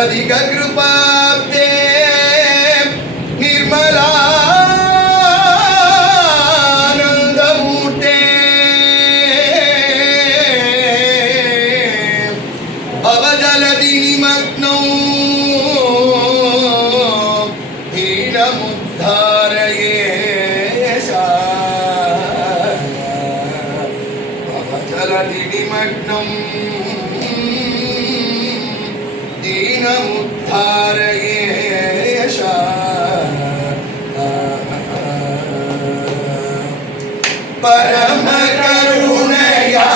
अधिक कृपाब्दे निर्मलानन्दमूर्ते भवजलधि निमग्नौ दीनमुद्धारयेशा भवजलधि निमग्नौ दीनमुद्धारयेशा परम करुणया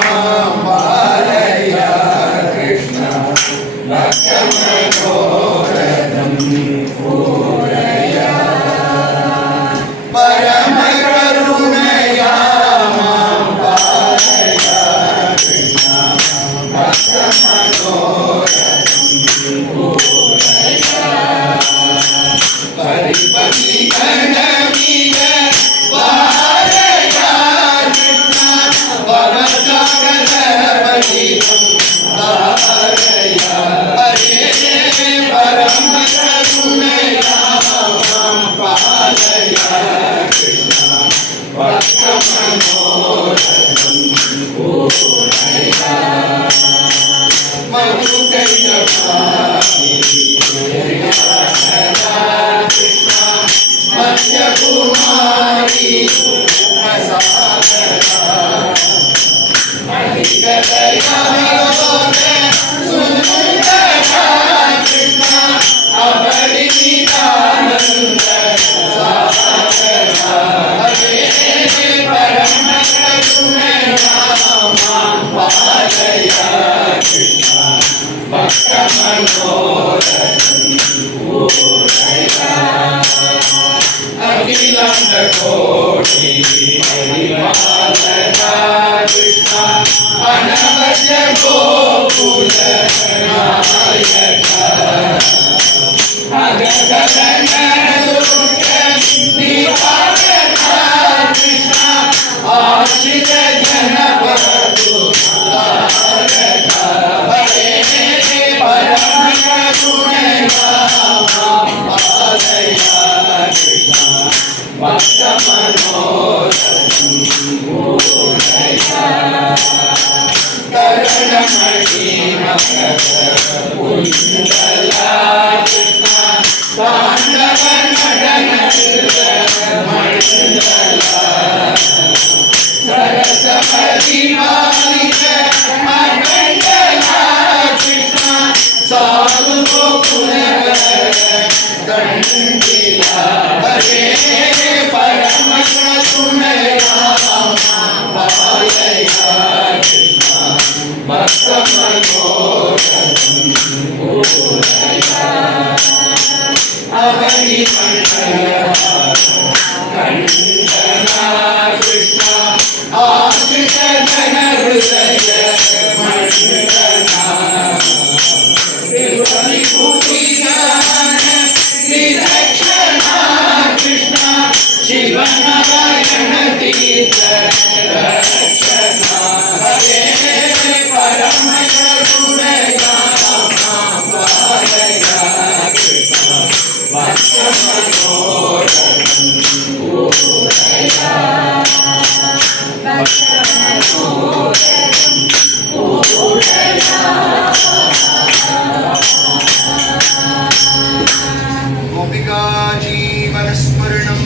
मां पालय कृष्ण भक्तमनोरथं पूरय परम करुणया मां पालय कृष्ण भक्तमनोरथं पूरय परिपतिगणमिव वारया कृष्ण भवसागरपतितं वारया हरे परम करुणया मां पालय कृष्ण भक्तमनोरथं पूरय मधुकैटभामि कृष्ण मध्यकुमारी सुखसागरा अधिकदया सुन्दरा कृष्ण अपरिमितानन्द सागरा हरे परम करुणया मां पालय कृष्ण भक्तमनोरथं पूरय अखिलाण्डकोटि परिपालया कृष्ण अनवद्य गोकुल नायक अगगगन दुर्ग निवारका कृष्ण आश्रित जनपदुद्धारका हरे परम करुणया मां पालय कृष्ण भक्तमनोरथं पूरय करणमणिमकरकुण्डला कृष्ण ताण्डवनटनमण्डला सरसपरिमालिकमण्डला कृष्ण साधुगोकुलगणिला हरे परम करुणया मां पालय कृष्ण भक्तमनोरथं पूरय अवनिमण्डला कृष्ण आश्रित जनहृदय मण्डला निरक्षणा कृष्ण शिवनारायण तीर्थ रक्षणा हरे परम करुणया मां पालय कृष्ण भक्तमनोरथं पूरय भक्तमनोरथं पूरय गोपिका जीवनस्मरणं